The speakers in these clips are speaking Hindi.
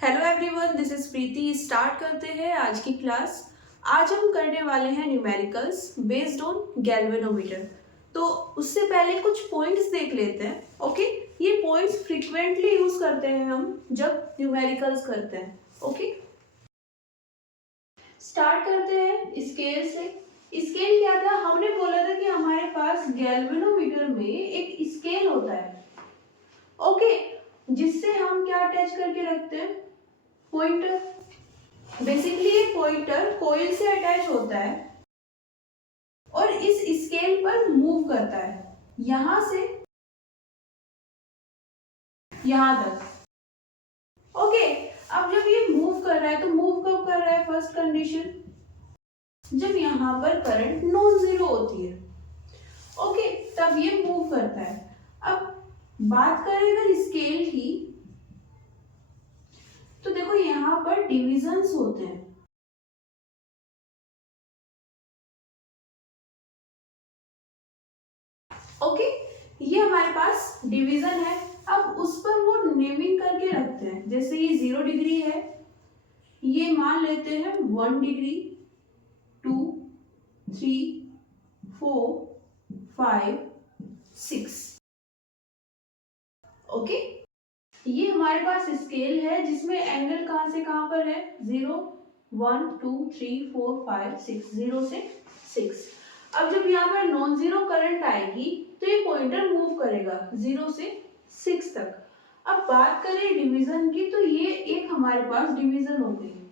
Hello everyone, this is Preeti. Start करते हैं आज की क्लास। आज हम करने वाले हैं न्यूमेरिकल्स बेस्ड ऑन गैल्वेनोमीटर। तो उससे पहले कुछ पॉइंट्स देख लेते हैं। ओके, ये पॉइंट्स फ्रीक्वेंटली यूज करते हैं हम जब न्यूमेरिकल्स करते हैं। ओके, स्टार्ट करते हैं स्केल से। स्केल क्या था? हमने बोला था कि हमारे पास गैल्वेनोमीटर में एक स्केल होता है। ओके, जिससे हम क्या अटैच करके रखते हैं? पॉइंटर। बेसिकली ये पॉइंटर कॉइल से अटैच होता है और इस स्केल पर मूव करता है, यहां से यहां तक। ओके, अब जब ये मूव कर रहा है तो मूव कब कर रहा है? फर्स्ट कंडीशन, जब यहां पर करंट नॉन जीरो होती है। ओके, तब ये मूव करता है। अब बात करें अगर स्केल की, तो देखो यहां पर डिविजन्स होते हैं। ओके, ये हमारे पास डिवीजन है। अब उस पर वो नेमिंग करके रखते हैं। जैसे ये 0 डिग्री है, ये मान लेते हैं 1 डिग्री, 2, 3, 4, 5, 6। ओके, ये हमारे पास स्केल है जिसमें एंगल कहां से कहां पर है? 0, 1, 2, 3, 4, 5, 6, 0 से 6। अब जब यहाँ पर नॉन जीरो करंट आएगी तो ये पॉइंटर मूव करेगा 0 से 6 तक। अब बात करें डिवीजन की, तो ये एक हमारे पास डिवीजन हो गई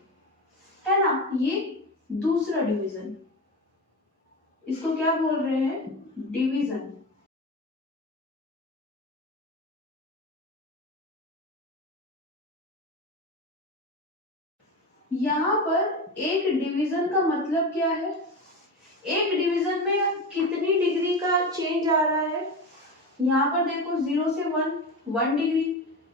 है ना। ये दूसरा डिवीजन, इसको क्या बोल रहे हैं? डिवीजन। यहाँ पर एक डिवीजन का मतलब क्या है? एक डिवीजन में कितनी डिग्री का चेंज आ रहा है? यहाँ पर देखो 0 से 1, 1 डिग्री,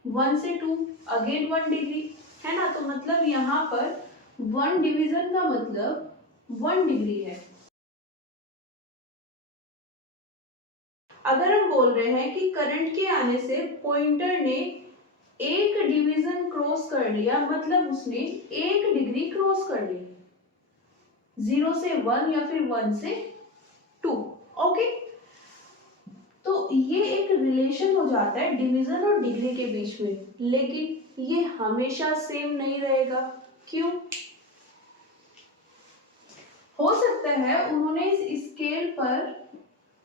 1 से 2, अगेन 1 डिग्री, है ना। तो मतलब यहाँ पर 1 डिवीजन का मतलब 1 डिग्री है। अगर हम बोल रहे हैं कि करंट के आने से पॉइंटर ने एक डिवीजन क्रॉस कर लिया, मतलब उसने 1 डिग्री क्रॉस कर ली, 0 से 1 या फिर 1 से 2। ओके, तो ये एक रिलेशन हो जाता है डिवीजन और डिग्री के बीच में, लेकिन ये हमेशा सेम नहीं रहेगा। क्यों? हो सकता है उन्होंने इस स्केल पर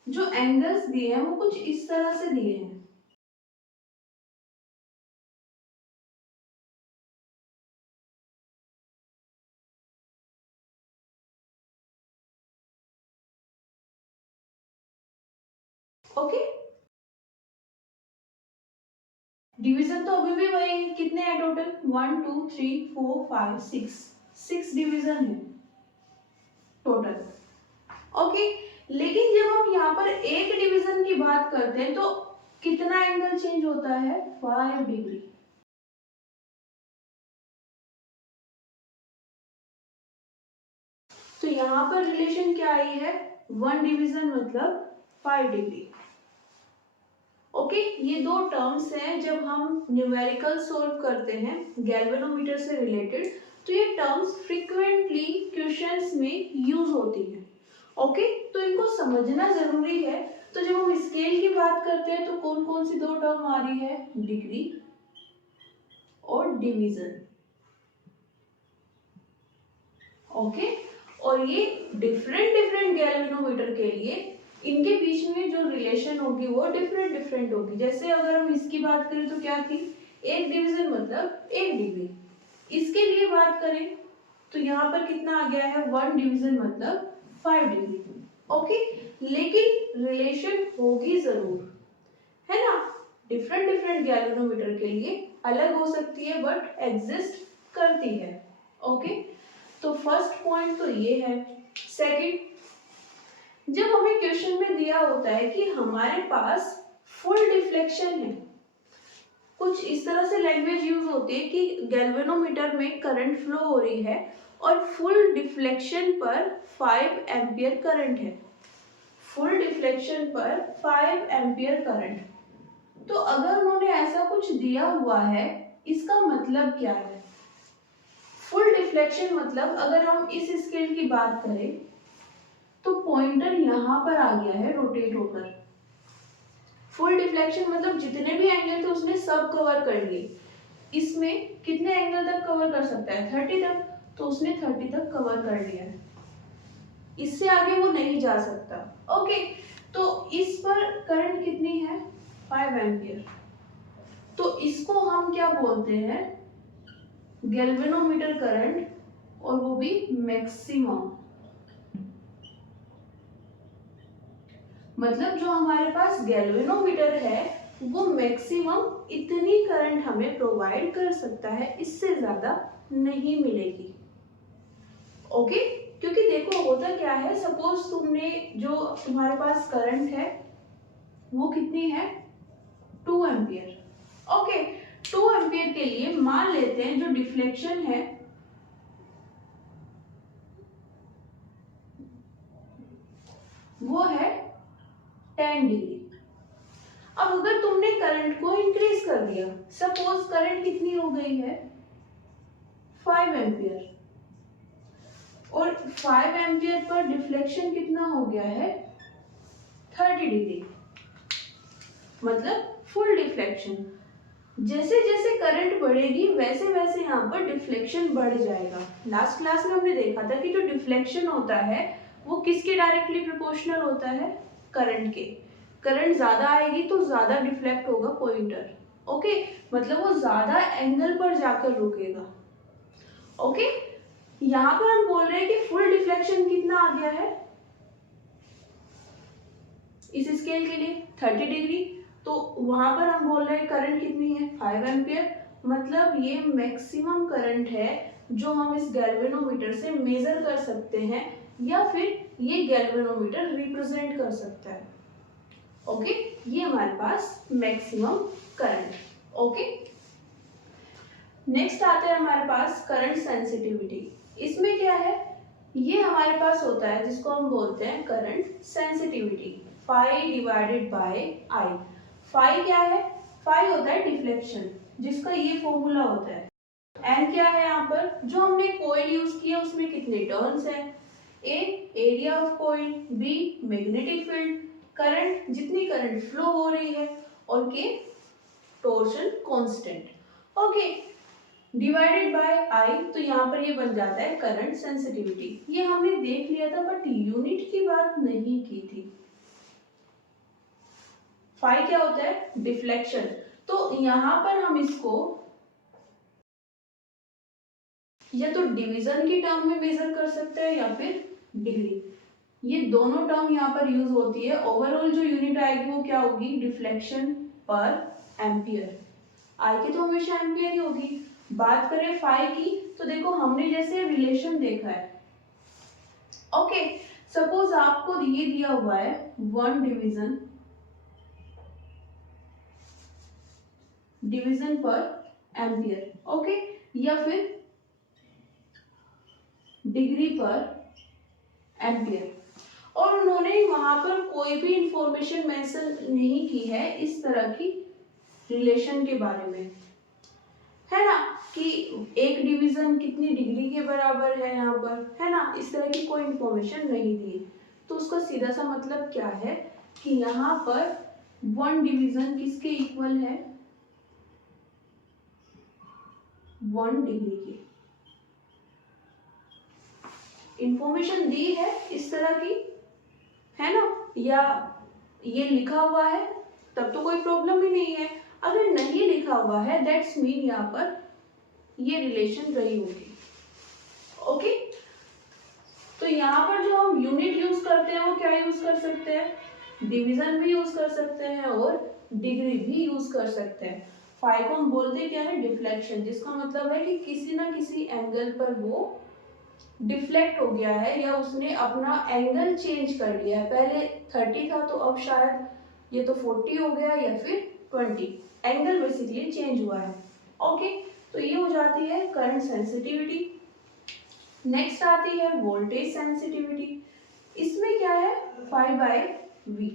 जो एंगल्स दिए हैं वो कुछ इस तरह से दिए हैं। ओके, डिवीजन तो अभी भी वही है। कितने हैं टोटल? 1, 2, 3, 4, 5, 6। 6 डिवीजन है टोटल। ओके, लेकिन जब हम यहाँ पर एक डिवीजन की बात करते हैं तो कितना एंगल चेंज होता है? 5 डिग्री। तो यहाँ पर रिलेशन क्या आई है? 1 डिवीजन मतलब 5 डिग्री। ओके, ये दो टर्म्स हैं जब हम न्यूमेरिकल सॉल्व करते हैं गैल्वेनोमीटर से रिलेटेड, तो ये टर्म्स फ्रीक्वेंटली क्वेश्चंस में यूज होती हैं। ओके, तो इनको समझना जरूरी है। तो जब हम स्केल की बात करते हैं तो कौन कौन सी दो टर्म आ रही है? डिग्री और डिवीजन। ओके, और ये डिफरेंट डिफरेंट गैल्वेनोमीटर के लिए इनके बीच में जो रिलेशन होगी वो डिफरेंट डिफरेंट होगी। जैसे अगर हम इसकी बात करें तो क्या थी? एक डिवीजन मतलब 1 डिग्री। इसके लिए बात करें तो यहाँ पर कितना आ गया है? 1 डिवीजन मतलब 5 डिग्री। ओके, लेकिन रिलेशन होगी जरूर, है ना। डिफरेंट डिफरेंट गैल्वेनोमीटर के लिए अलग हो सकती है बट एग्जिस्ट करती है। ओके, तो फर्स्ट पॉइंट तो ये है। सेकंड, जब हमें क्वेश्चन में दिया होता है कि हमारे पास फुल डिफ्लेक्शन है, कुछ इस तरह से लैंग्वेज यूज होती है कि गैल्वेनोमीटर में करंट फ्लो हो रही है और फुल डिफ्लेक्शन पर 5 एम्पियर करंट है। फुल डिफ्लेक्शन पर 5 एम्पियर करंट। तो अगर उन्होंने ऐसा कुछ दिया हुआ है, इसका मतलब क्या है? डिफ्लेक्शन मतलब अगर हम इस स्केल की बात करें तो पॉइंटर यहाँ पर आ गया है रोटेट होकर। फुल डिफ्लेक्शन मतलब जितने भी एंगल थे उसने सब कवर कर लिए। इसमें कितने एंगल तक कवर कर सकता है? 30 तक, तो उसने 30 तक कवर कर लिया है, इससे आगे वो नहीं जा सकता। ओके, तो इस पर करंट कितनी है? 5 एम्पियर। तो इसको हम क्या बोलते हैं? गैल्वेनोमीटर करंट, और वो भी मैक्सिमम। मतलब जो हमारे पास गैल्वेनोमीटर है वो मैक्सिमम इतनी करंट हमें प्रोवाइड कर सकता है, इससे ज्यादा नहीं मिलेगी। ओके, क्योंकि देखो होता क्या है, सपोज तुमने जो तुम्हारे पास करंट है वो कितनी है? 2 एम्पियर। ओके, 2 एम्पियर के लिए मान लेते हैं जो डिफ्लेक्शन है वो है 10 डिग्री। अब अगर तुमने करंट को इंक्रीज कर दिया, सपोज करंट कितनी हो गई है? 5 एम्पियर, और 5 एम्पियर पर डिफ्लेक्शन कितना हो गया है? 30 डिग्री, मतलब फुल डिफ्लेक्शन। जैसे जैसे करंट बढ़ेगी वैसे वैसे यहाँ पर डिफ्लेक्शन बढ़ जाएगा। लास्ट क्लास में हमने देखा था कि जो डिफ्लेक्शन होता है वो किसके डायरेक्टली प्रोपोर्शनल होता है? करंट के। करंट ज्यादा आएगी तो ज्यादा डिफ्लेक्ट होगा पॉइंटर। ओके, मतलब वो ज्यादा एंगल पर जाकर रुकेगा। ओके, यहाँ पर हम बोल रहे हैं कि फुल डिफ्लेक्शन कितना आ गया है इस स्केल के लिए? 30 डिग्री। तो वहां पर हम बोल रहे हैं करंट कितनी है? 5 एम्पियर। मतलब ये मैक्सिमम करंट है जो हम इस गैल्वेनोमीटर से मेजर कर सकते हैं, या फिर ये गैल्वेनोमीटर रिप्रेजेंट कर सकता है। ओके, ये हमारे पास मैक्सिमम करंट। ओके, नेक्स्ट आता है हमारे पास करंट सेंसिटिविटी। इसमें क्या है? ये हमारे पास होता है जिसको हम बोलते हैं current sensitivity, phi divided by I. Phi क्या है? फाई होता है डिफ्लेक्शन, जिसका ये फॉर्मूला होता है। एन क्या है यहाँ पर? जो हमने कॉइल यूज किया उसमें कितने टर्न्स हैं? A area of coil, B magnetic field, current जितनी करंट फ्लो हो रही है, और K torsion constant. Okay, divided by I, तो यहाँ पर ये बन जाता है करंट सेंसिटिविटी। ये हमने देख लिया था बट यूनिट की बात नहीं की थी। फाई क्या होता है? डिफ्लेक्शन। तो यहाँ पर हम इसको या तो डिवीजन की टर्म में मेजर कर सकते हैं या फिर डिग्री। ये दोनों टर्म यहाँ पर यूज होती है। ओवरऑल जो यूनिट आएगी वो क्या होगी? डिफ्लेक्शन पर एम्पियर। आई की तो हमेशा एम्पियर ही होगी। बात करें फाई की, तो देखो हमने जैसे रिलेशन देखा है। ओके, सपोज आपको ये दिया हुआ है 1 डिवीजन पर एम्पियर, ओके, या फिर डिग्री पर एम्पियर, और उन्होंने वहां पर कोई भी इंफॉर्मेशन मेंशन नहीं की है इस तरह की रिलेशन के बारे में, है ना, कि एक डिवीजन कितनी डिग्री के बराबर है यहाँ पर, है ना, इस तरह की कोई इंफॉर्मेशन नहीं दी। तो उसका सीधा सा मतलब क्या है कि यहाँ पर 1 डिवीजन किसके इक्वल है? 1 डिग्री की इंफॉर्मेशन दी है इस तरह की, है ना, या ये लिखा हुआ है तब तो कोई प्रॉब्लम ही नहीं है। अगर नहीं लिखा हुआ है दैट्स मीन यहाँ पर ये रिलेशन रही होगी। ओके, तो यहाँ पर जो हम यूनिट यूज करते हैं वो क्या यूज कर सकते हैं? डिवीजन भी यूज कर सकते हैं और डिग्री भी यूज कर सकते हैं। फाई को हम बोलते क्या है? डिफ्लेक्शन, जिसका मतलब है कि किसी ना किसी एंगल पर वो डिफ्लेक्ट हो गया है या उसने अपना एंगल चेंज कर लिया है। पहले 30 था तो अब शायद ये तो 40 हो गया या फिर 20, एंगल बेसिकली चेंज हुआ है। ओके, तो ये हो जाती है करंट सेंसिटिविटी। नेक्स्ट आती है वोल्टेज सेंसिटिविटी। इसमें क्या है? 5/V।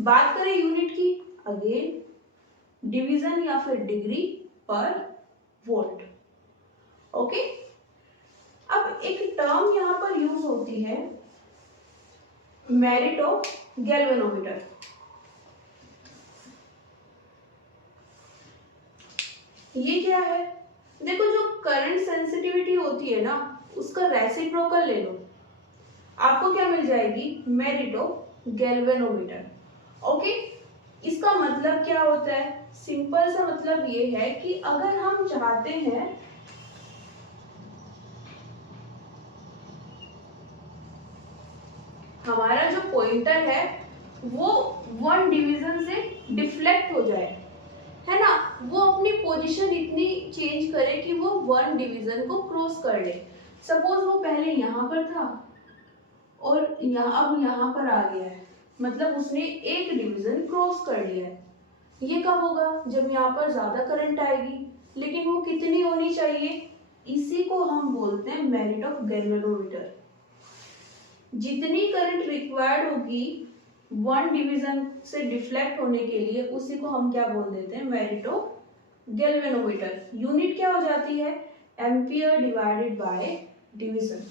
बात करें यूनिट की, अगेन डिवीजन या फिर डिग्री पर volt. Okay, merit of galvanometer. ये क्या है? देखो जो करंट सेंसिटिविटी होती है ना, उसका रेसिप्रोकल ले लो, आपको क्या मिल जाएगी? Merit of galvanometer. ओके, इसका मतलब क्या होता है? सिंपल सा मतलब ये है कि अगर हम चाहते हैं हमारा जो पॉइंटर है वो वन डिवीजन से डिफ्लेक्ट हो जाए, है ना, वो अपनी पोजीशन इतनी चेंज करे कि वो वन डिवीजन को क्रॉस कर ले। सपोज वो पहले यहाँ पर था और अब यहाँ पर आ गया है, मतलब उसने एक डिवीजन क्रॉस कर लिया है। ये कब होगा? जब यहाँ पर ज्यादा करंट आएगी, लेकिन वो कितनी होनी चाहिए? इसी को हम बोलते हैं मेरिट ऑफ गैल्वेनोमीटर। जितनी करंट रिक्वायर्ड होगी वन डिवीजन से डिफ्लेक्ट होने के लिए, उसी को हम क्या बोल देते हैं? Merit of galvanometer. यूनिट क्या हो जाती है? Ampere divided by division.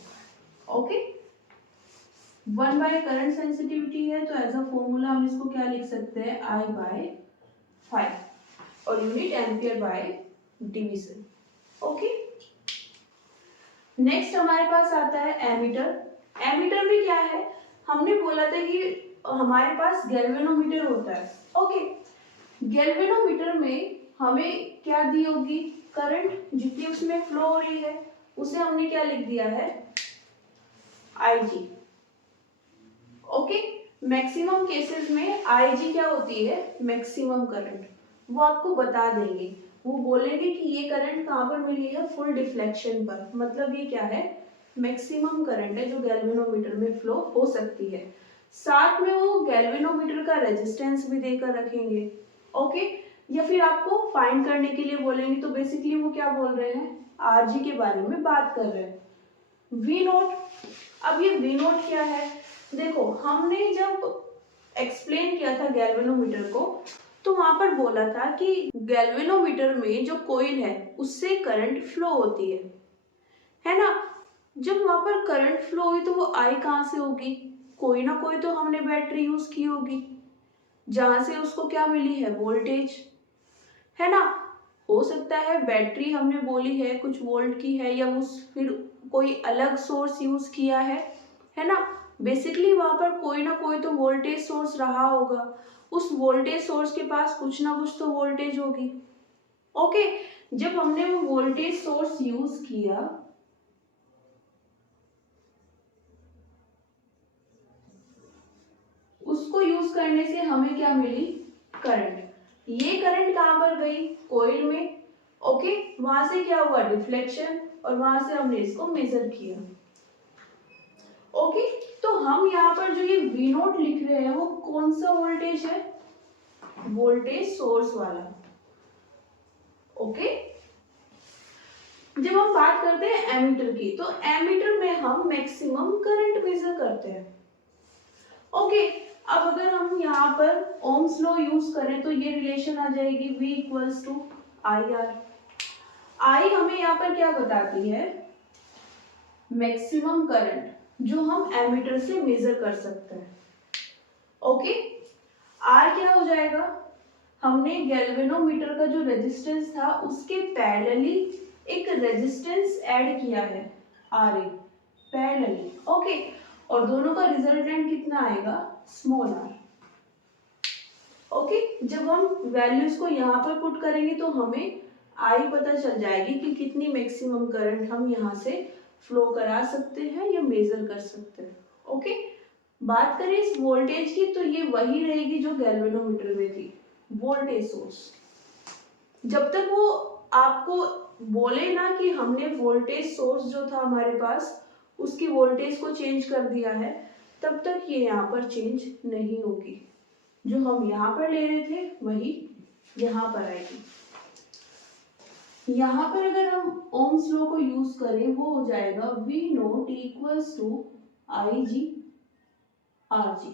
Okay, 1 by current sensitivity है तो एज अ फॉर्मूला हम इसको क्या लिख सकते हैं? I बाय 5 और unit ampere by division. Okay, next हमारे पास आता है एमीटर। एमीटर में क्या है? हमने बोला था कि हमारे पास गैल्वेनोमीटर होता है। ओके, गैल्वेनोमीटर में हमें क्या दी होगी? करंट जितनी उसमें फ्लो हो रही है उसे हमने क्या लिख दिया है? IG। ओके, मैक्सिमम केसेस में IG क्या होती है? Maximum current. वो आपको बता देंगे, वो बोलेंगे कि ये करंट कहाँ पर मिली है? फुल डिफ्लेक्शन पर। मतलब ये क्या है? मैक्सिमम करंट है जो गैल्वेनोमीटर में फ्लो हो सकती है। साथ में वो गैल्वेनोमीटर का रेजिस्टेंस भी देकर रखेंगे। ओके, या फिर आपको फाइंड करने के लिए बोलेंगे, तो बेसिकली वो क्या बोल रहे हैं? RG के बारे में बात कर रहे हैं। V नोट, अब ये V नोट क्या है? देखो हमने जब एक्सप्लेन किया था गैल्वेनोमीटर को, तो वहां पर बोला था कि गैल्वेनोमीटर में जो कॉइल है उससे करंट फ्लो होती है ना। जब वहां पर करंट फ्लो हुई तो वो आई कहाँ से होगी? कोई ना कोई तो हमने बैटरी यूज की होगी, जहां से उसको क्या मिली है? वोल्टेज, है ना। हो सकता है बैटरी हमने बोली है कुछ वोल्ट की है, या उस फिर कोई अलग सोर्स यूज किया है ना। बेसिकली वहां पर कोई ना कोई तो वोल्टेज सोर्स रहा होगा, उस वोल्टेज सोर्स के पास कुछ ना कुछ तो वोल्टेज होगी। ओके, जब हमने वो वोल्टेज सोर्स यूज किया, उसको यूज करने से हमें क्या मिली? करंट। ये करंट कहां पर गई? कॉइल में। ओके, वहां से क्या हुआ? डिफ्लेक्शन, और वहां से हमने इसको मेजर किया। ओके, तो हम यहाँ पर जो ये V नोट लिख रहे हैं वो कौन सा वोल्टेज है? वोल्टेज सोर्स वाला। ओके, जब हम बात करते हैं एमीटर की, तो एमीटर में हम मैक्सिमम करंट मेजर करते हैं। ओके, अब अगर हम यहाँ पर ओम्स लॉ यूज करें तो ये रिलेशन आ जाएगी V equals to IR। I हमें यहाँ पर क्या बताती है? मैक्सिमम करंट जो हम एमीटर से मेजर कर सकते हैं। ओके, R क्या हो जाएगा? हमने गैल्वेनोमीटर का जो रेजिस्टेंस था उसके पैरेलली एक रेजिस्टेंस ऐड किया है, RA पैरेलली। ओके, और दोनों का रिजल्टेंट कितना आएगा? Small r। ओके, जब हम वैल्यूज को यहाँ पर पुट करेंगे तो हमें I पता चल जाएगी कि कितनी मैक्सिमम करंट हम यहाँ से फ्लो करा सकते हैं या मेजर कर सकते हैं। ओके, बात करें इस वोल्टेज की तो ये वही रहेगी जो गैल्वेनोमीटर में थी, वोल्टेज सोर्स। जब तक वो आपको बोले ना कि हमने वोल्टेज सोर्स जो था हमारे पास उसकी वोल्टेज को चेंज कर दिया है, तब तक ये यहाँ पर चेंज नहीं होगी। जो हम यहाँ पर ले रहे थे वही यहाँ पर आएगी। यहाँ पर अगर हम ओम्स लॉ को यूज करें वो हो जाएगा V not equals to IG RG।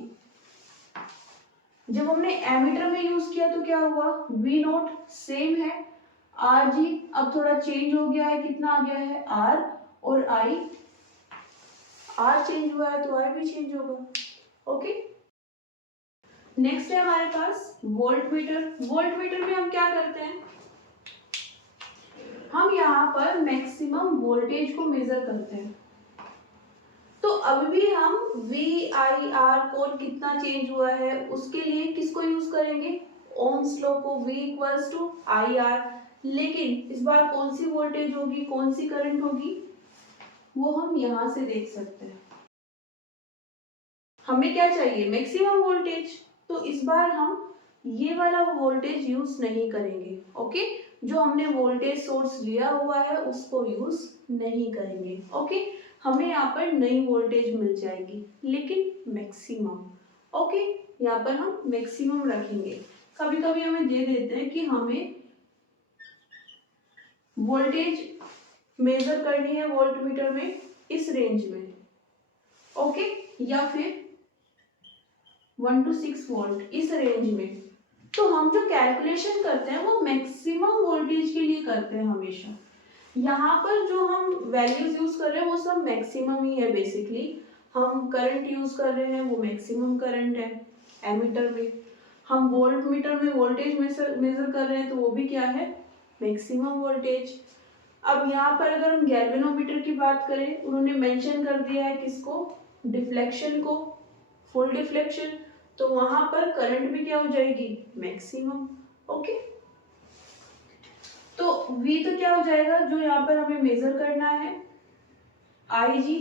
जब हमने एमीटर में यूज किया तो क्या हुआ? V नोट सेम है, RG अब थोड़ा चेंज हो गया है, कितना आ गया है? R, और I, R चेंज हुआ है तो I भी चेंज होगा। ओके, नेक्स्ट है हमारे पास वोल्ट मीटर। वोल्ट मीटर में हम क्या करते हैं, हम यहाँ पर मैक्सिमम वोल्टेज को मेजर करते हैं। तो अभी भी हम VIR कोण कितना चेंज हुआ है उसके लिए किसको यूज करेंगे, ओम्स लॉ को, V इक्वल्स टू IR। लेकिन इस बार कौन सी वोल्टेज होगी, कौन सी करंट होगी, वो हम यहाँ से देख सकते हैं। हमें क्या चाहिए, मैक्सिमम वोल्टेज। तो इस बार हम ये वाला वोल्टेज यूज नहीं करेंगे। ओके, जो हमने वोल्टेज सोर्स लिया हुआ है उसको यूज नहीं करेंगे। ओके, हमें यहाँ पर नई वोल्टेज मिल जाएगी लेकिन मैक्सिमम। ओके, यहाँ पर हम मैक्सिमम रखेंगे। कभी कभी हमें दे देते हैं कि हमें वोल्टेज मेजर करनी है वोल्ट मीटर में इस रेंज में। ओके, या फिर 1 to 6 वोल्ट इस रेंज में। तो हम जो कैलकुलेशन करते हैं वो मैक्सिमम वोल्टेज के लिए करते हैं हमेशा। यहाँ पर जो हम वैल्यूज यूज कर रहे हैं वो सब मैक्सिमम ही है। बेसिकली हम करंट यूज कर रहे हैं वो मैक्सिमम करंट है एमीटर में। हम वोल्ट मीटर में वोल्टेज मेजर कर रहे हैं तो वो भी क्या है, मैक्सिमम वोल्टेज। अब यहाँ पर अगर हम गैल्वेनोमीटर की बात करें, उन्होंने मेंशन कर दिया है किसको, डिफ्लेक्शन को, फुल डिफ्लेक्शन। तो वहां पर करंट भी क्या हो जाएगी, मैक्सिमम। ओके, तो V तो क्या हो जाएगा, जो यहाँ पर हमें मेजर करना है, IG।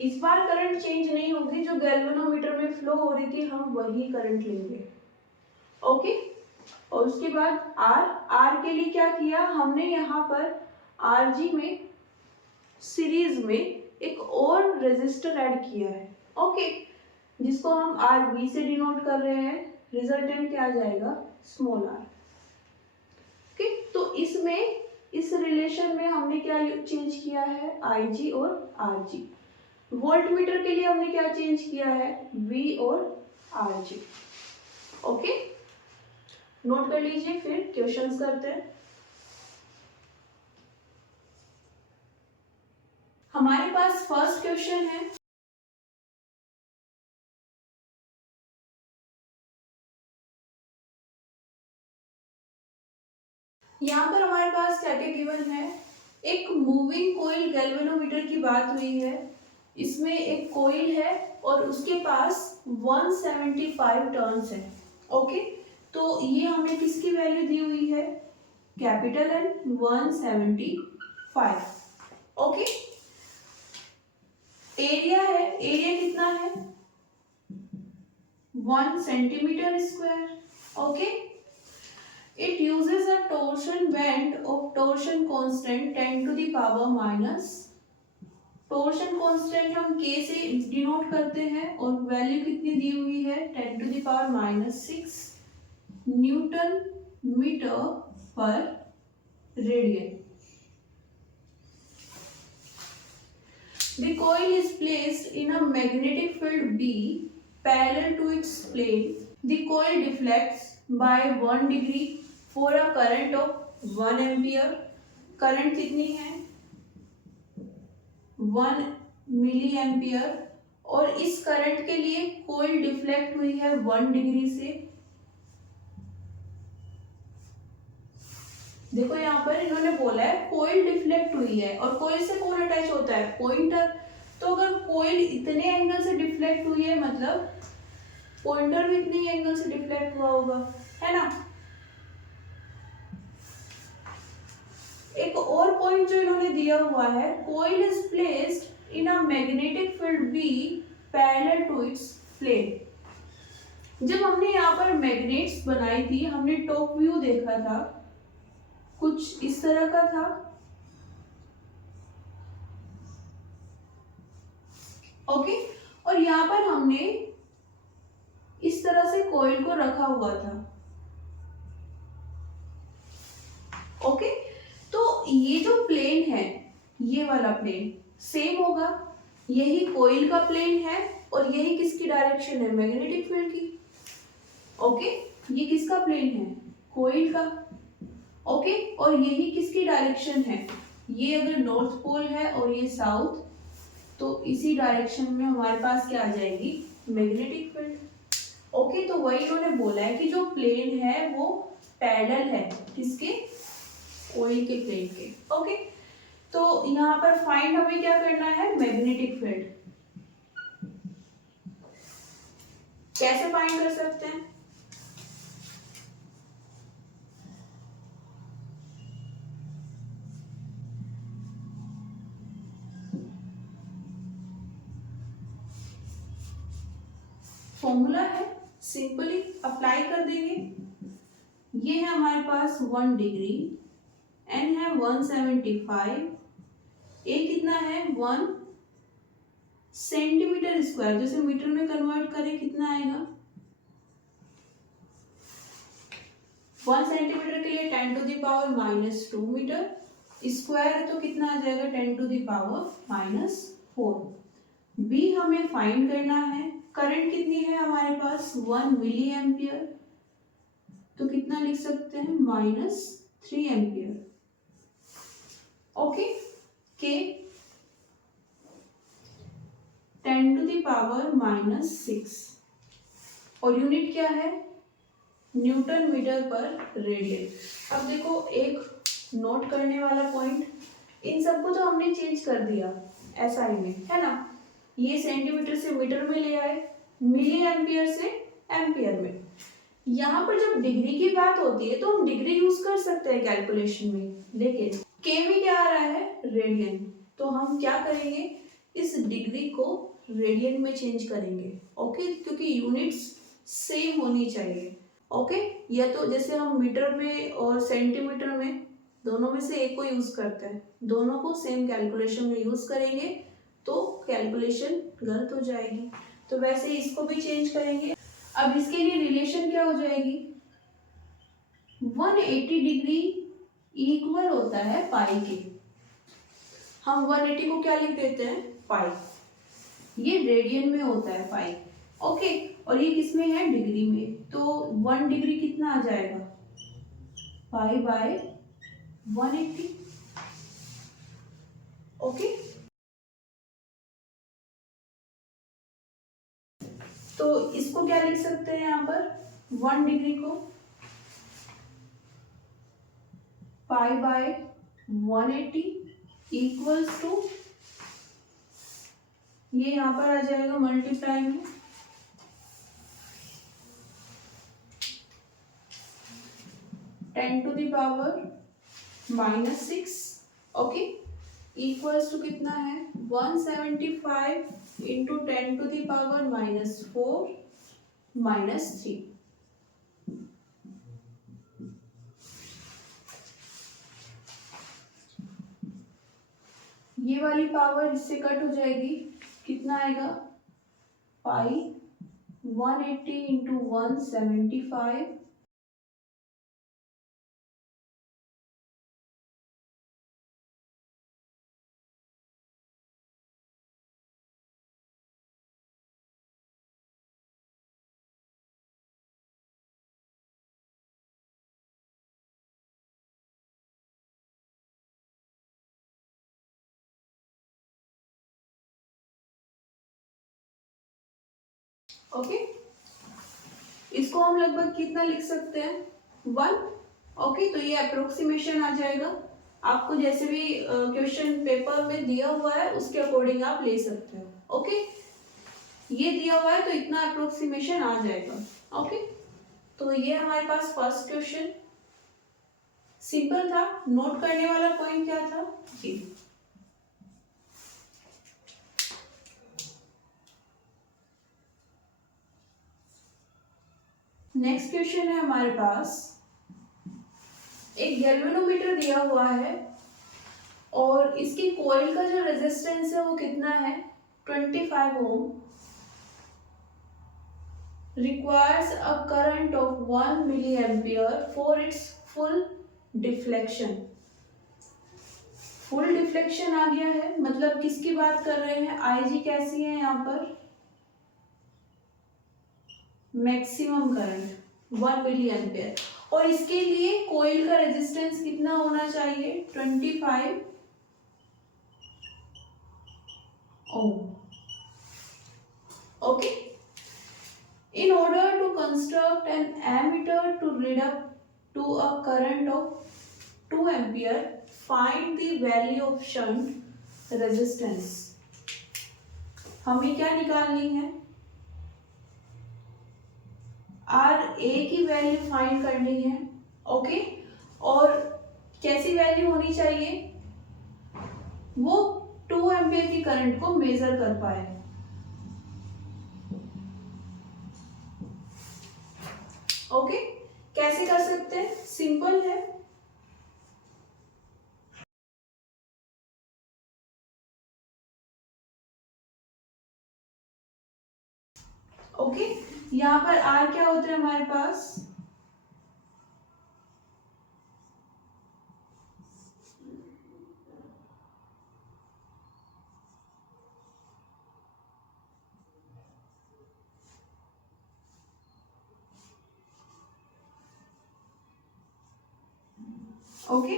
इस बार करंट चेंज नहीं होगी, जो गैल्वेनोमीटर में फ्लो हो रही थी हम वही करंट लेंगे। ओके, और उसके बाद R के लिए क्या किया हमने, यहाँ पर RG में सीरीज में एक और रेजिस्टर ऐड किया है। ओके, जिसको हम RV से डिनोट कर रहे हैं। रिजल्टेंट क्या आ जाएगा, स्मॉल r। ओके, तो इसमें इस रिलेशन में हमने क्या चेंज किया है, IG और RG। वोल्ट मीटर के लिए हमने क्या चेंज किया है, V और RG। ओके, नोट कर लीजिए, फिर क्वेश्चंस करते हैं। हमारे पास फर्स्ट क्वेश्चन है, यहाँ पर हमारे पास क्या क्या गिवन है, एक मूविंग कोयल गैल्वेनोमीटर की बात हुई है। इसमें एक कोयल है और उसके पास 175 टर्न्स है। ओके, तो ये हमें किसकी वैल्यू दी हुई है, कैपिटल N 175। ओके, एरिया है, एरिया कितना है, 1 centimetre square. Okay, it uses a torsion band of torsion constant 10 to the power minus, torsion constant हम K से डिनोट करते हैं और वैल्यू कितनी दी हुई है, 10 to the power minus 6 newton metre पर radian. The coil is placed in a magnetic field B parallel to its plane. The coil deflects by 1 degree for a current of 1 ampere. Current कितनी है, 1 मिली एम्पियर। और इस करंट के लिए कोयल डिफ्लेक्ट हुई है 1 डिग्री से। देखो यहाँ पर इन्होंने बोला है कोयल डिफ्लेक्ट हुई है, और कोयल से कौन अटैच होता है, पॉइंटर। तो अगर कोयल इतने एंगल से डिफ्लेक्ट हुई है मतलब पॉइंटर भी इतने एंगल से डिफ्लेक्ट हुआ होगा, है ना। एक और पॉइंट जो इन्होंने दिया हुआ है, coil is placed in a magnetic field B parallel to its plane. जब हमने यहाँ पर मैग्नेट्स बनाई थी, हमने टॉप व्यू देखा था, कुछ इस तरह का था। ओके, और यहाँ पर हमने इस तरह से कॉइल को रखा हुआ था। ओके, तो ये जो प्लेन है, ये वाला प्लेन सेम होगा, यही कॉइल का प्लेन है और यही किसकी डायरेक्शन है, मैग्नेटिक फील्ड की। ओके, ये किसका प्लेन है, कॉइल का। ओके, और यही किसकी डायरेक्शन है, ये अगर नॉर्थ पोल है और ये साउथ तो इसी डायरेक्शन में हमारे पास क्या आ जाएगी, मैग्नेटिक फील्ड। ओके, तो वही उन्होंने बोला है कि जो प्लेन है वो पैरेलल है किसके, ऑयल के प्लेन के। ओके, तो यहाँ पर फाइंड हमें क्या करना है, मैग्नेटिक फील्ड। कैसे फाइंड कर सकते हैं, फॉर्मूला है, सिंपली अप्लाई कर देंगे। ये है हमारे पास 1 डिग्री, एन है 175, ए कितना है 1 सेंटीमीटर स्क्वायर, जैसे मीटर में कन्वर्ट करें कितना आएगा, 1 सेंटीमीटर के लिए 10⁻⁻² मीटर, स्क्वायर है तो कितना आ जाएगा 10⁻⁻⁴। बी हमें फाइंड करना है, करंट कितनी है हमारे पास 1 मिली एम्पियर, तो कितना लिख सकते हैं -3 एम्पियर। ओके, के 10⁻⁻⁶, और यूनिट क्या है, न्यूटन मीटर पर रेडियन। अब देखो एक नोट करने वाला पॉइंट, इन सबको तो हमने चेंज कर दिया एसआई में, है ना, ये सेंटीमीटर से मीटर में ले आए, मिली एम्पियर से एम्पियर में। यहाँ पर जब डिग्री की बात होती है तो हम डिग्री यूज कर सकते हैं कैलकुलेशन में, लेकिन के में क्या आ रहा है, रेडियन, तो हम क्या करेंगे, इस डिग्री को रेडियन में चेंज करेंगे। ओके, क्योंकि यूनिट्स सेम होनी चाहिए। ओके, या तो जैसे हम मीटर में और सेंटीमीटर में दोनों में से एक को यूज करते हैं, दोनों को सेम कैलकुलेशन में यूज करेंगे तो कैलकुलेशन गलत हो जाएगी, तो वैसे इसको भी चेंज करेंगे। अब इसके लिए रिलेशन क्या हो जाएगी, 180 डिग्री इक्वल होता है पाई के, हम 180 को क्या लिख देते हैं, पाई, ये रेडियन में होता है पाई। ओके, और ये किस में है, डिग्री में, तो 1 डिग्री कितना आ जाएगा, पाई बाय 180। ओके, तो इसको क्या लिख सकते हैं यहाँ पर, 1 डिग्री को पाई बाय 180 इक्वल्स टू, ये यहाँ पर आ जाएगा मल्टीप्लाई में 10⁻⁻⁶। ओके, इक्वल्स टू कितना है 175 इंटू 10⁻⁻⁴ -3। ये वाली पावर इससे कट हो जाएगी, कितना आएगा, पाई 180 इंटू 175 ओके, इसको हम लगभग कितना लिख सकते हैं, 1। ओके, तो ये अप्रोक्सीमेशन आ जाएगा, आपको जैसे भी क्वेश्चन पेपर में दिया हुआ है उसके अकॉर्डिंग आप ले सकते हो। ओके, ये दिया हुआ है तो इतना अप्रोक्सीमेशन आ जाएगा। ओके, तो ये हमारे पास फर्स्ट क्वेश्चन सिंपल था। नोट करने वाला पॉइंट क्या था, ये नेक्स्ट क्वेश्चन है हमारे पास, एक गैल्वेनोमीटर दिया हुआ है और इसकी कॉइल का जो रेजिस्टेंस है वो कितना है, 25 ओम, requires a current of 1 milliampere for its full deflection। Full deflection आ गया है, मतलब किसकी बात कर रहे हैं, IG कैसी है यहाँ पर, मैक्सिमम करंट 1 मिली एम्पियर, और इसके लिए कोयल का रेजिस्टेंस कितना होना चाहिए, 25 ohm. Okay. In order to construct an ammeter to read up to a current of 2 ampere, find the value of shunt resistance. हमें क्या निकालनी है? आर ए की वैल्यू फाइंड करनी है. ओके. और कैसी वैल्यू होनी चाहिए? वो 2 एम्पियर की करंट को मेजर कर पाए. ओके. कैसे कर सकते हैं? सिंपल है. ओके. यहाँ पर आर क्या होता है हमारे पास? ओके.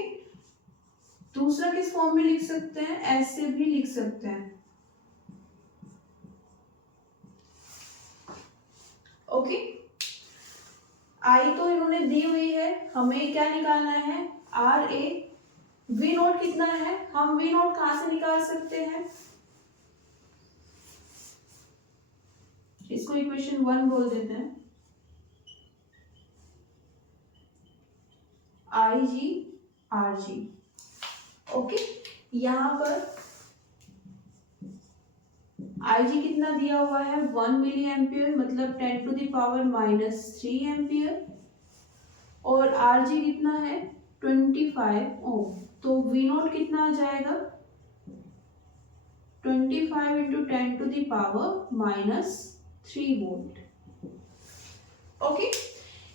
दूसरा किस फॉर्म में लिख सकते हैं? ऐसे भी लिख सकते हैं. ओके. आई तो इन्होंने दी हुई है, हमें क्या निकालना है? R A. वी नोट कितना है? हम वी नोट कहां से निकाल सकते हैं? इसको इक्वेशन 1 बोल देते हैं. आई जी आर जी. ओके. यहां पर आई जी कितना दिया हुआ है? 1 मिली एम्पियर, मतलब 10 टू द पावर -3 एम्पियर. और आर जी कितना है? 25 ओम. तो वी नोट कितना आ जाएगा? 25 into 10 to the power -3 volt. Okay.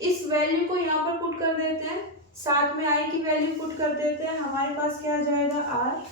इस वैल्यू को यहाँ पर पुट कर देते हैं, साथ में आई की वैल्यू पुट कर देते हैं. हमारे पास क्या आ जाएगा? आर.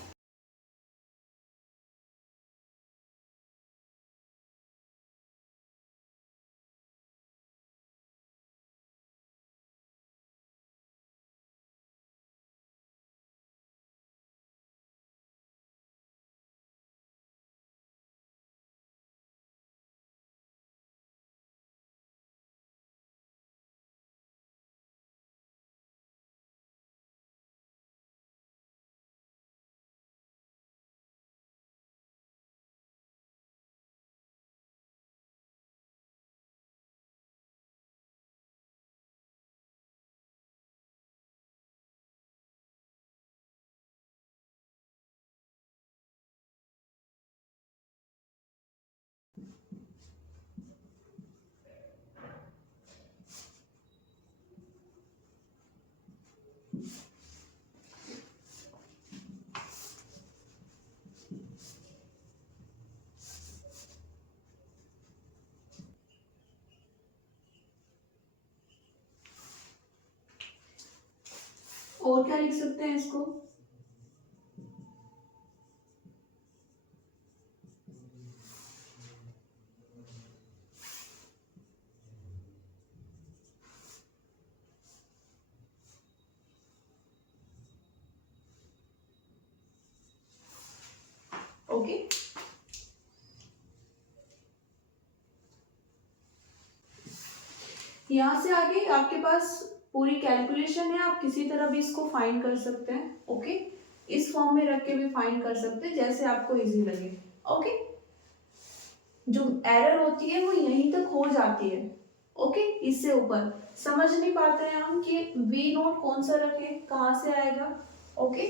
और क्या लिख सकते हैं इसको? ओके. यहाँ से आगे आपके पास पूरी कैलकुलेशन है, आप किसी तरह भी इसको फाइंड कर सकते हैं. ओके. इस फॉर्म में रख के भी फाइंड कर सकते हैं, जैसे आपको इजी लगे. ओके. जो एरर होती है वो यहीं तक हो जाती है. ओके. इससे ऊपर समझ नहीं पाते हैं हम कि वी नोट कौन सा रखें, कहाँ से आएगा. ओके.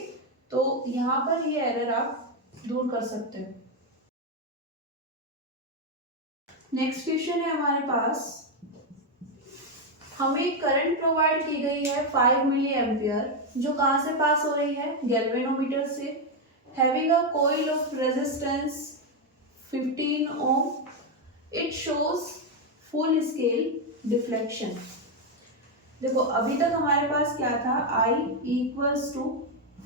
तो यहाँ पर ये एरर आप दूर कर सकते हैं. नेक्स्ट क्वेश्चन है हमारे पास. हमें करंट प्रोवाइड की गई है 5 मिली एम्पियर, जो कहाँ से पास हो रही है? गैल्वेनोमीटर से. Having a coil of resistance 15 ohm. It shows full scale deflection. देखो अभी तक हमारे पास क्या था? I equals to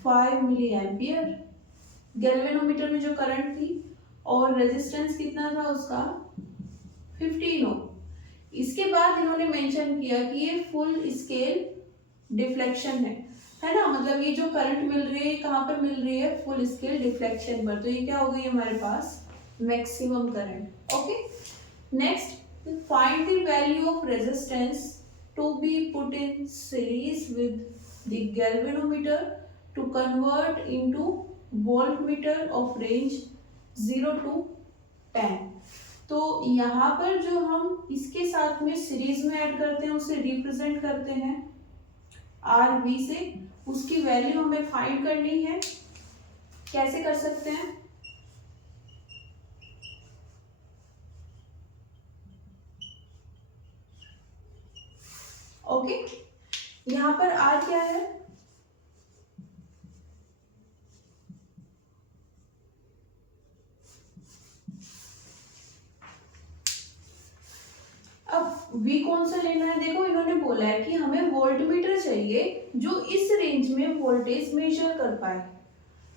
5 milli ampere galvanometer में जो करंट थी, और रेजिस्टेंस कितना था उसका? 15 ओम. इसके बाद इन्होंने मेंशन किया कि ये फुल स्केल डिफ्लेक्शन है ना. मतलब ये जो करंट मिल रही है कहाँ पर मिल रही है? फुल स्केल डिफ्लेक्शन पर. तो ये क्या हो गई हमारे पास? Maximum current. Okay, next find the value of resistance to be put in series with the galvanometer to convert into voltmeter of range 0 to 10। तो यहाँ पर जो हम इसके साथ में सीरीज में ऐड करते हैं उसे रिप्रेजेंट करते हैं आर वी से, उसकी वैल्यू हमें फाइंड करनी है। कैसे कर सकते हैं? ओके, यहाँ पर आर क्या है? अब V कौन सा लेना है? देखो इन्होंने बोला है कि हमें वोल्टमीटर चाहिए जो इस रेंज में वोल्टेज मेजर कर पाए।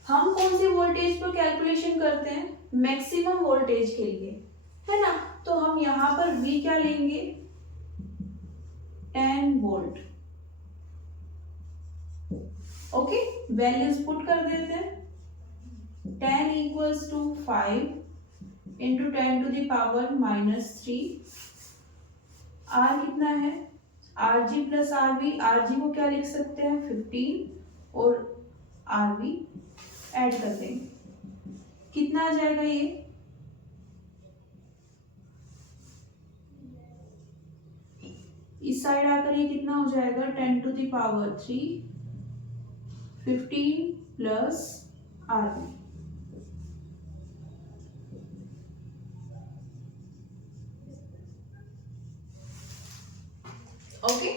हम कौन सी वोल्टेज पर कैलकुलेशन करते हैं? मैक्सिमम वोल्टेज के लिए, है ना। तो हम यहाँ पर V क्या लेंगे? 10 वोल्ट। ओके, वैल्यूज पुट कर देते हैं। 10 equals to 5 into 10 to the power -3। R कितना है? R G plus R V. R G को क्या लिख सकते हैं? 15 और आर वी एड कर देंगे। कितना आ जाएगा ये? इस साइड आकर ये कितना हो जाएगा? 10 to the power 3, 15 plus R V. Okay,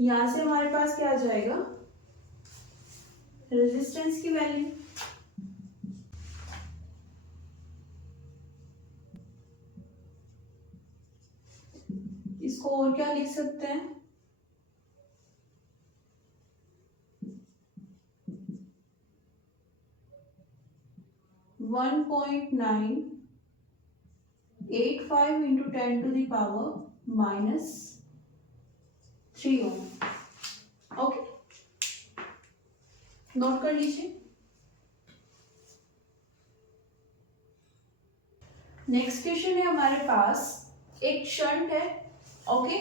यहां से हमारे पास क्या आ जाएगा? रेजिस्टेंस की वैल्यू। इसको और क्या लिख सकते हैं? One 1.985 into 10 to the power -3 ohm. Okay, note कर लीजिए। नेक्स्ट क्वेश्चन है हमारे पास, एक शंट है। ओके,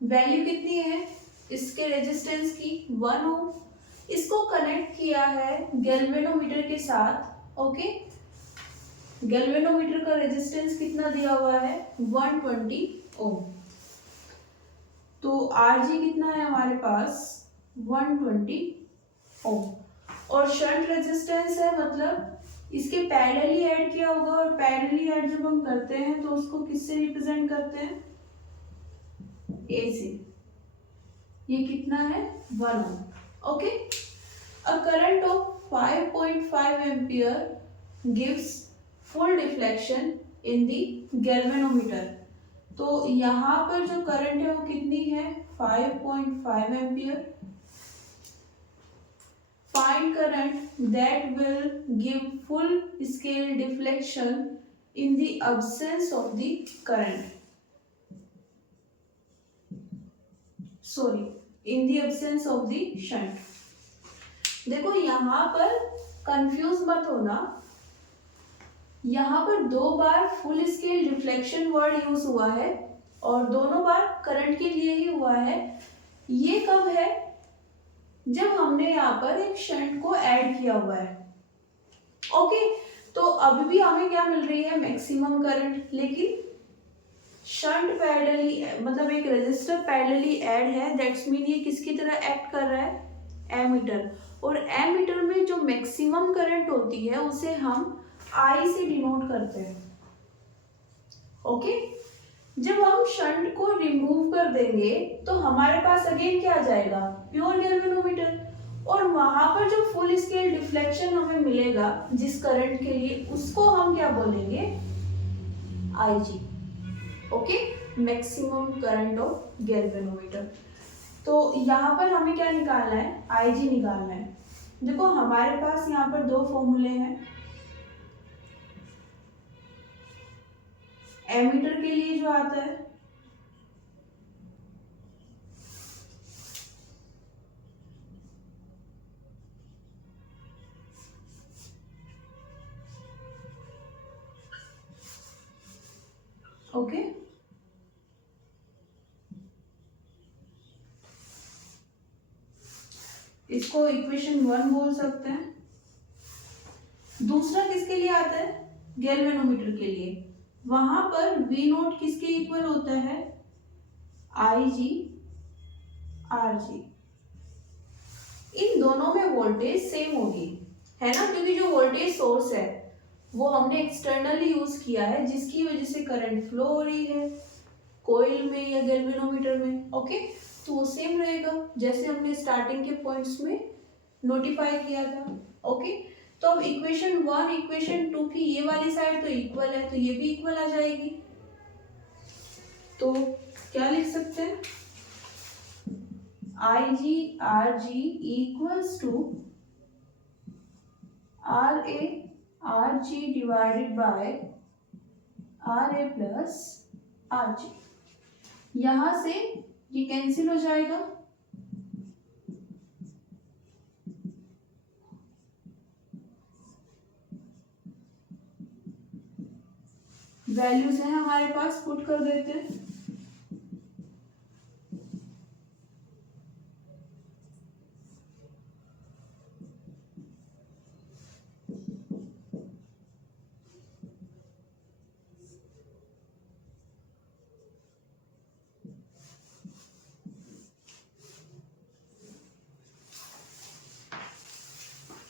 वैल्यू कितनी है इसके रेजिस्टेंस की? 1 ओम। इसको कनेक्ट किया है गैल्वेनोमीटर के साथ। ओके, गैल्वेनोमीटर का रेजिस्टेंस कितना दिया हुआ है? 120 ओम। तो आरजी कितना है हमारे पास? 120 ओम। और शंट रेजिस्टेंस है, मतलब इसके पैरेलली ऐड किया होगा, और पैरेलली ऐड जब हम करते हैं तो उसको किससे रिप्रेजेंट करते हैं? ए से। ये कितना है? 1 ohm. Okay, a current of 5.5 ampere gives full deflection in the galvanometer. तो यहाँ पर जो करंट है वो कितनी है? 5.5 ampere. Find current that will give full scale deflection in the absence of the current. Sorry, in the absence of the shunt. देखो यहाँ पर कंफ्यूज मत होना, यहाँ पर 2 बार full scale deflection word use हुआ है और दोनों बार करंट के लिए ही हुआ है। ये कब है? जब हमने यहाँ पर एक शंट को ऐड किया हुआ है। ओके, तो अभी भी हमें क्या मिल रही है? Maximum current. लेकिन शंट पैरेलली, मतलब एक रेजिस्टर पैरेलली ऐड है, दैट्स मीन ये किसकी तरह एक्ट कर रहा है? एमीटर। और एमीटर में जो मैक्सिमम करंट होती है उसे हम आई से डिनोट करते हैं। ओके, जब हम शंट को रिमूव कर देंगे तो हमारे पास अगेन क्या आ जाएगा? Pure galvanometer. और वहां पर जो फुल स्केल डिफ्लेक्शन हमें मिलेगा जिस करंट के लिए, उसको हम क्या बोलेंगे? IG. Okay, maximum current of galvanometer. तो यहाँ पर हमें क्या निकालना है? आईजी निकालना है। देखो हमारे पास यहाँ पर 2 फॉर्मूले हैं। एमीटर के लिए जो आता है ओके, इसको इक्वेशन 1 बोल सकते हैं। दूसरा किसके लिए आता है, गैल्वेनोमीटर के लिए। वहां पर V नोट किसके इक्वल होता है, IG RG। इन दोनों में वोल्टेज सेम होगी, है ना, क्योंकि जो वोल्टेज सोर्स है वो हमने एक्सटर्नली यूज किया है, जिसकी वजह से करंट फ्लो हो रही है कोइल में या गैल्वेनोमीटर में। ओके, तो वो सेम रहेगा जैसे हमने स्टार्टिंग के पॉइंट्स में नोटिफाई किया था। ओके, तो अब इक्वेशन 1 इक्वेशन 2 की ये वाली साइड तो इक्वल है, तो ये भी इक्वल आ जाएगी। तो क्या लिख सकते हैं, IG RG equals to RA RG divided by RA plus RG। यहां से ये कैंसिल हो जाएगा, वैल्यूज हैं हमारे पास, पुट कर देते हैं।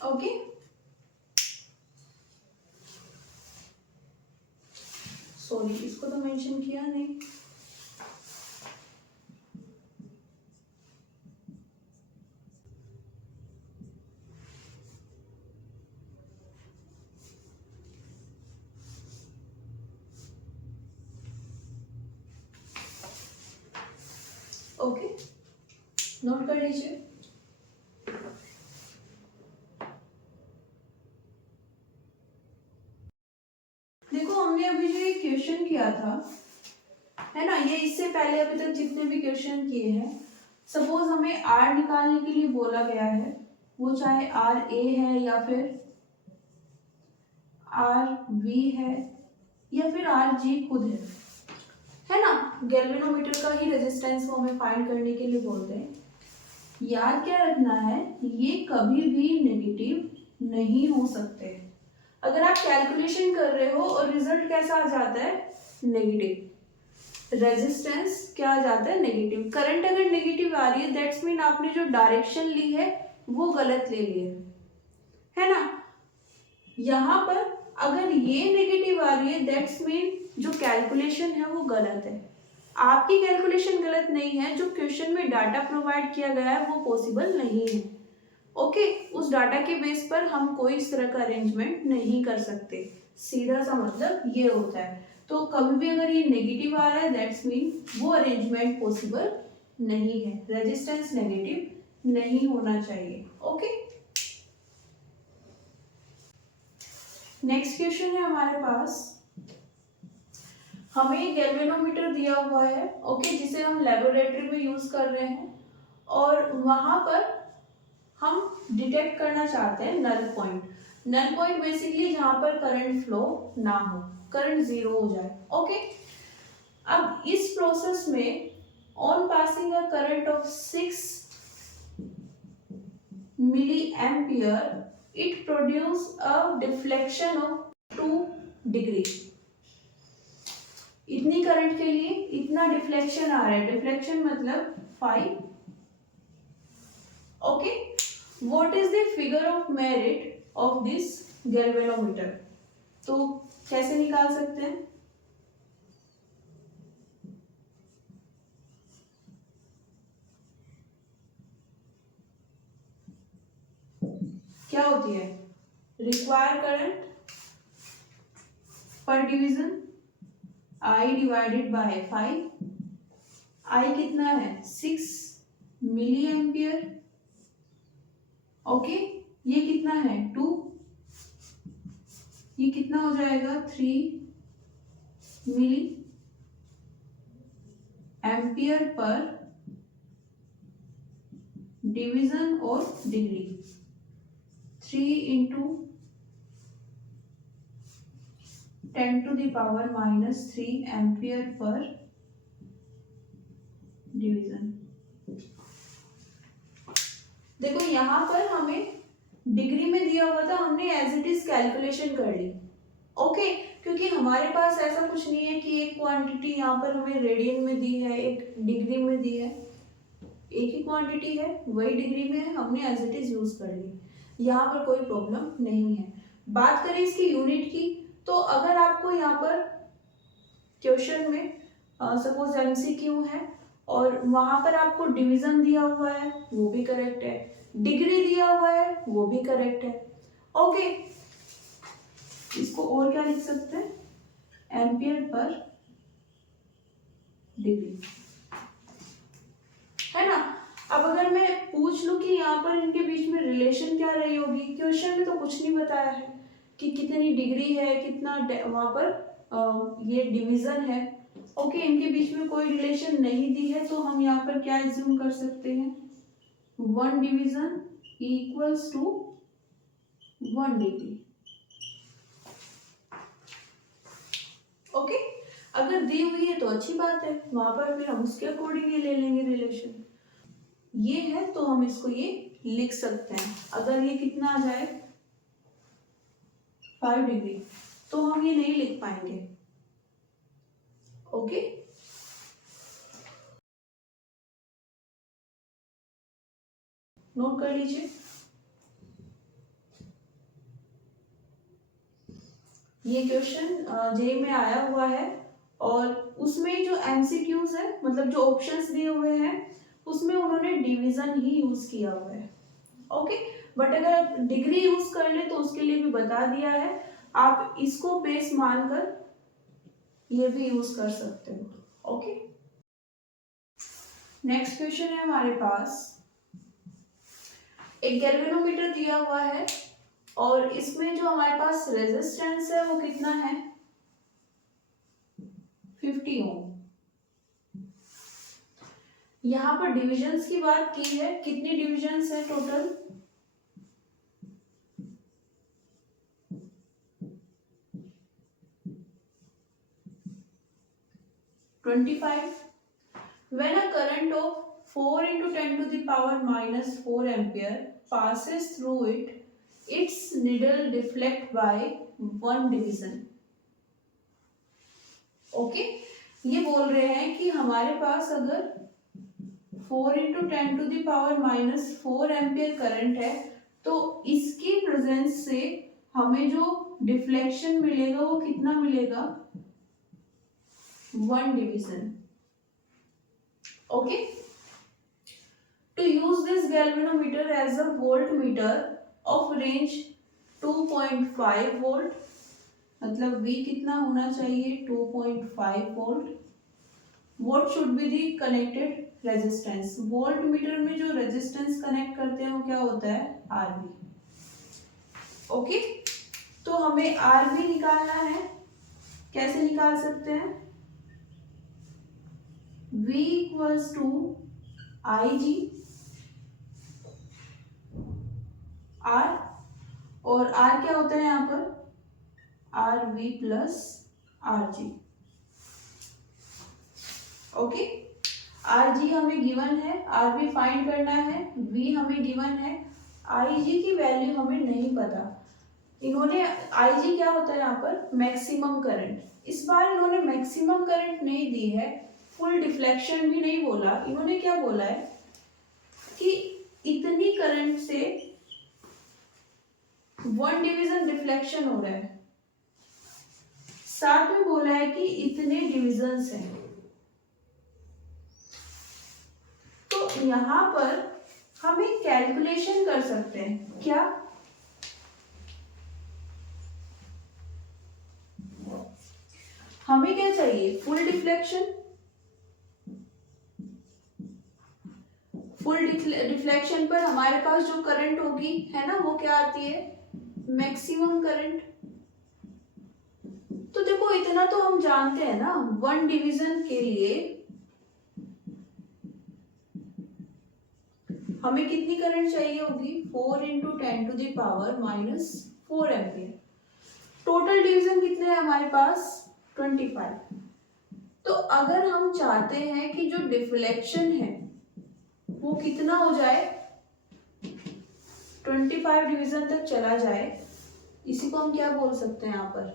ओके, सॉरी इसको तो मेंशन किया नहीं। ओके, नोट कर लीजिए। देखो हमने अभी जो ये क्वेश्चन किया था, है ना, ये इससे पहले अभी तक जितने भी क्वेश्चन किए हैं, सपोज हमें R निकालने के लिए बोला गया है, वो चाहे RA है या फिर RV है या फिर RG खुद है ना, गैल्वेनोमीटर का ही रेजिस्टेंस वो हमें फाइंड करने के लिए बोलते हैं। याद क्या रखना है, ये कभी भी नेगेटिव नहीं हो सकते। अगर आप कैलकुलेशन कर रहे हो और रिजल्ट कैसा आ जाता है, नेगेटिव, रेजिस्टेंस क्या आ जाता है, नेगेटिव। करंट अगर नेगेटिव आ रही है दैट्स मीन आपने जो डायरेक्शन ली है वो गलत ले ली है ना। यहाँ पर अगर ये नेगेटिव आ रही है दैट्स मीन जो कैलकुलेशन है वो गलत है। आपकी कैलकुलेशन गलत नहीं है, जो क्वेश्चन में डाटा प्रोवाइड किया गया है वो पॉसिबल नहीं है। ओके, उस डाटा के बेस पर हम कोई इस तरह का अरेंजमेंट नहीं कर सकते, सीधा सा मतलब ये होता है। तो कभी भी अगर ये नेगेटिव आ रहा है दैट्स मीन वो अरेंजमेंट पॉसिबल नहीं है, रेजिस्टेंस नेगेटिव नहीं होना चाहिए। ओके, नेक्स्ट क्वेश्चन है हमारे पास, हमें एक गैल्वेनोमीटर दिया हुआ है, ओके, जिसे हम लेबोरेटरी में यूज कर रहे हैं और वहां पर हम डिटेक्ट करना चाहते हैं null point. Null point basically जहां पर करंट फ्लो ना हो, करंट जीरो हो जाए। ओके, अब इस प्रोसेस में on passing a current of 6 milli ampere it produce a deflection of 2 degree. इतनी करंट के लिए इतना डिफ्लेक्शन आ रहा है, डिफ्लेक्शन मतलब 5। Okay, what is the figure of merit of this galvanometer. तो कैसे निकाल सकते हैं, क्या होती है, रिक्वायर करंट पर division I divided by 5। I कितना है, 6 मिली एम्पियर। ओके, ये कितना है, 2, ये कितना हो जाएगा, 3 milli ampere per division of degree. 3 into 10⁻³ ampere per division. देखो यहाँ पर हमें डिग्री में दिया हुआ था, हमने एज इट इज कैलकुलेशन कर ली। ओके, क्योंकि हमारे पास ऐसा कुछ नहीं है कि एक क्वांटिटी यहाँ पर हमें रेडियन में दी है, एक डिग्री में दी है। एक ही क्वांटिटी है, वही डिग्री में है, हमने एज इट इज यूज कर ली। यहाँ पर कोई प्रॉब्लम नहीं है। बात करें इसकी यूनिट की, तो अगर आपको यहाँ पर क्वेश्चन में सपोज एमसीक्यू है और वहां पर आपको डिवीजन दिया हुआ है, वो भी करेक्ट है, डिग्री दिया हुआ है, वो भी करेक्ट है। ओके, इसको और क्या लिख सकते हैं, एम्पियर पर डिग्री, है ना। अब अगर मैं पूछ लूं कि यहाँ पर इनके बीच में रिलेशन क्या रही होगी, क्वेश्चन में तो कुछ नहीं बताया है कि कितनी डिग्री है, कितना वहां पर ये डिवीजन है। ओके, इनके बीच में कोई रिलेशन नहीं दी है, तो हम यहाँ पर क्या एज्यूम कर सकते हैं, 1 division equals to 1 degree. Okay, अगर दी हुई है तो अच्छी बात है, वहां पर फिर हम उसके अकॉर्डिंग ये ले लेंगे रिलेशन। ये है तो हम इसको ये लिख सकते हैं। अगर ये कितना आ जाए 5 डिग्री, तो हम ये नहीं लिख पाएंगे। ओके, नोट कर लीजिए। ये क्वेश्चन जे में आया हुआ है और उसमें जो एमसीक्यूज है, मतलब जो ऑप्शंस दिए हुए हैं, उसमें उन्होंने डिवीजन ही यूज किया हुआ है। ओके, बट अगर डिग्री यूज कर ले तो उसके लिए भी बता दिया है, आप इसको बेस मानकर ये भी यूज कर सकते हो। ओके, नेक्स्ट क्वेश्चन है हमारे पास, एक गैल्वेनोमीटर दिया हुआ है और इसमें जो हमारे पास रेजिस्टेंस है वो कितना है, 50 ओम। यहाँ पर डिविजन्स की बात की है, कितनी डिविजन्स है total, 25। When a current of 4 into 10 to the power minus 4 ampere passes through it, its needle deflect by 1 division. Okay, ये बोल रहे हैं कि हमारे पास अगर 4 into 10 to the power minus 4 ampere current है, तो इसकी प्रेजेंस से हमें जो डिफ्लेक्शन मिलेगा वो कितना मिलेगा, 1 division. Okay, to use this galvanometer as a voltmeter of range 2.5 volt, मतलब V कितना होना चाहिए, 2.5 volt. What should be the connected resistance? Voltmeter में जो रेजिस्टेंस कनेक्ट करते हैं वो क्या होता है, RV. ओके, तो हमें RV निकालना है, कैसे निकाल सकते हैं, V equals to IG R, और R क्या होता है यहाँ पर, RV plus RG. Okay, RG हमें गिवन है, RV फाइंड करना है, V हमें गिवन है, IG की वैल्यू हमें नहीं पता। इन्होंने IG क्या होता है यहाँ पर, मैक्सिमम करंट। इस बार इन्होंने मैक्सिमम करंट नहीं दी है, फुल डिफ्लेक्शन भी नहीं बोला, इन्होंने क्या बोला है कि इतनी करंट से 1 डिवीजन डिफ्लेक्शन हो रहा है, साथ में बोला है कि इतने डिविजन्स हैं। तो यहां पर हम एक कैलकुलेशन कर सकते हैं, क्या, हमें क्या चाहिए, फुल डिफ्लेक्शन। फुल डिफ्लेक्शन पर हमारे पास जो करंट होगी है ना, वो क्या आती है, मैक्सिमम करंट। तो देखो इतना तो हम जानते हैं ना, 1 डिवीजन के लिए हमें कितनी करंट चाहिए होगी, 4 into 10 to the power minus 4 ampere. Total division कितने हैं हमारे पास 25। तो अगर हम चाहते हैं कि जो डिफ्लेक्शन है वो कितना हो जाए 25 डिवीजन तक चला जाए, इसी को हम क्या बोल सकते हैं यहाँ पर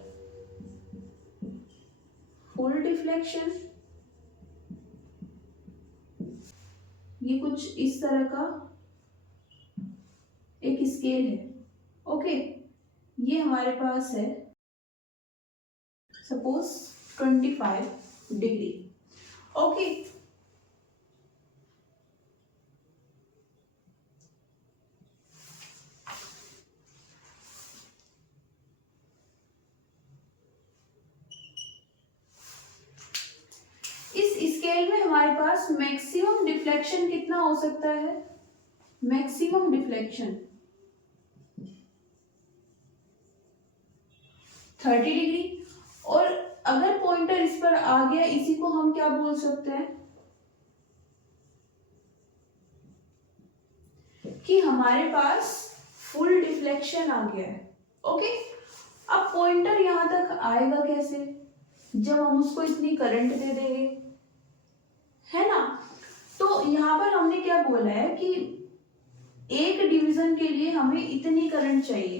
फुल डिफ्लेक्शन। ये कुछ इस तरह का एक स्केल है। ओके, ये हमारे पास है सपोज 25 डिग्री। ओके, इस स्केल में हमारे पास मैक्सिमम डिफ्लेक्शन कितना हो सकता है, मैक्सिमम डिफ्लेक्शन 30 डिग्री। और अगर पॉइंटर इस पर आ गया, इसी को हम क्या बोल सकते हैं कि हमारे पास फुल डिफ्लेक्शन आ गया है। ओके, अब पॉइंटर यहां तक आएगा कैसे, जब हम उसको इतनी करंट दे देंगे, है ना। तो यहां पर हमने क्या बोला है कि एक डिवीजन के लिए हमें इतनी करंट चाहिए।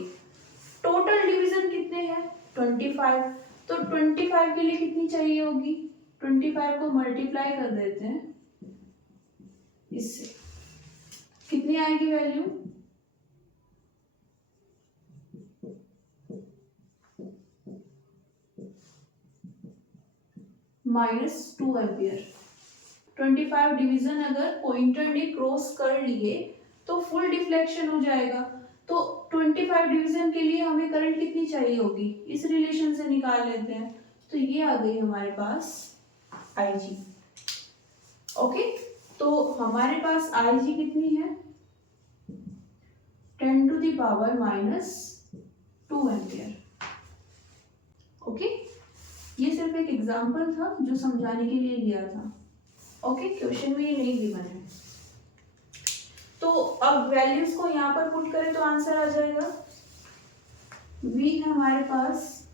टोटल डिवीजन कितने हैं 25, तो 25 के लिए कितनी चाहिए होगी, 25 को मल्टीप्लाई कर देते हैं इससे, कितनी आएगी वैल्यू -2 एम्पियर। 25 डिवीजन अगर पॉइंटर ने क्रॉस कर लिए तो फुल डिफ्लेक्शन हो जाएगा। तो 25 डिवीजन के लिए हमें करंट कितनी चाहिए होगी, इस रिलेशन से निकाल लेते हैं। तो ये आ गई हमारे पास IG। ओके, तो हमारे पास IG कितनी है 10 to the power -2 ampere. Okay, ये सिर्फ एक एग्जांपल था जो समझाने के लिए लिया था। ओके, क्वेश्चन में ये नहीं गिवन है। तो अब वैल्यूज को यहाँ पर पुट करें तो आंसर आ जाएगा, V है हमारे पास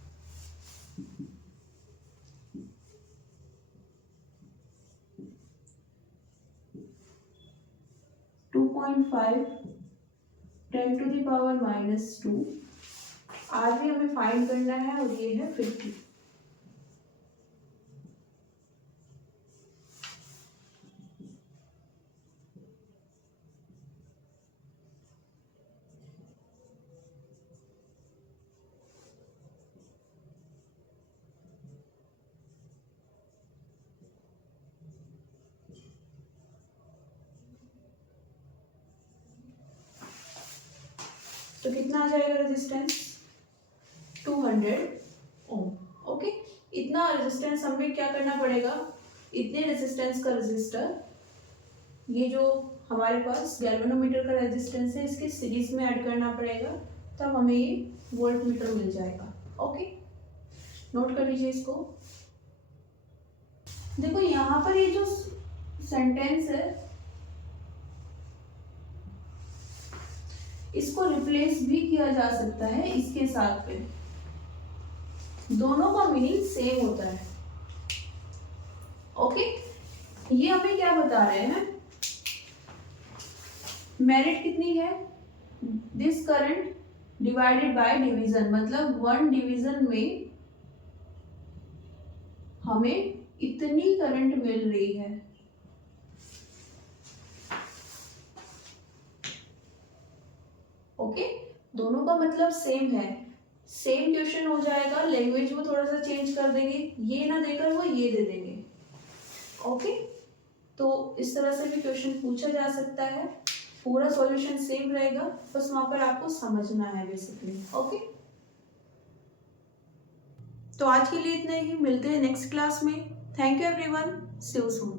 2.5 10 टू द पावर -2, R भी हमें फाइंड करना है और ये है 50। तो कितना आ जाएगा रेजिस्टेंस 200 ओम। ओके, इतना रेजिस्टेंस हमें क्या करना पड़ेगा, इतने रेजिस्टेंस का रेजिस्टर, ये जो हमारे पास गैल्वेनोमीटर का रेजिस्टेंस है इसके सीरीज में ऐड करना पड़ेगा, तब हमें ये वोल्ट मीटर मिल जाएगा। ओके, नोट कर लीजिए इसको। देखो यहाँ पर ये जो सेंटेंस है इसको रिप्लेस भी किया जा सकता है इसके साथ पे, दोनों का मीनिंग सेम होता है। ओके, ये हमें क्या बता रहे हैं, मेरिट कितनी है, this current divided by division, मतलब 1 डिवीजन में हमें इतनी करंट मिल रही है। ओके, दोनों का मतलब सेम है, सेम क्वेश्चन हो जाएगा, लैंग्वेज में थोड़ा सा चेंज कर देंगे, ये ना देकर वो ये दे देंगे। ओके, तो इस तरह से भी क्वेश्चन पूछा जा सकता है, पूरा सॉल्यूशन सेम रहेगा, बस वहां पर आपको समझना है बेसिकली। ओके, तो आज के लिए इतना ही, मिलते हैं नेक्स्ट क्लास में। Thank you everyone, see you soon.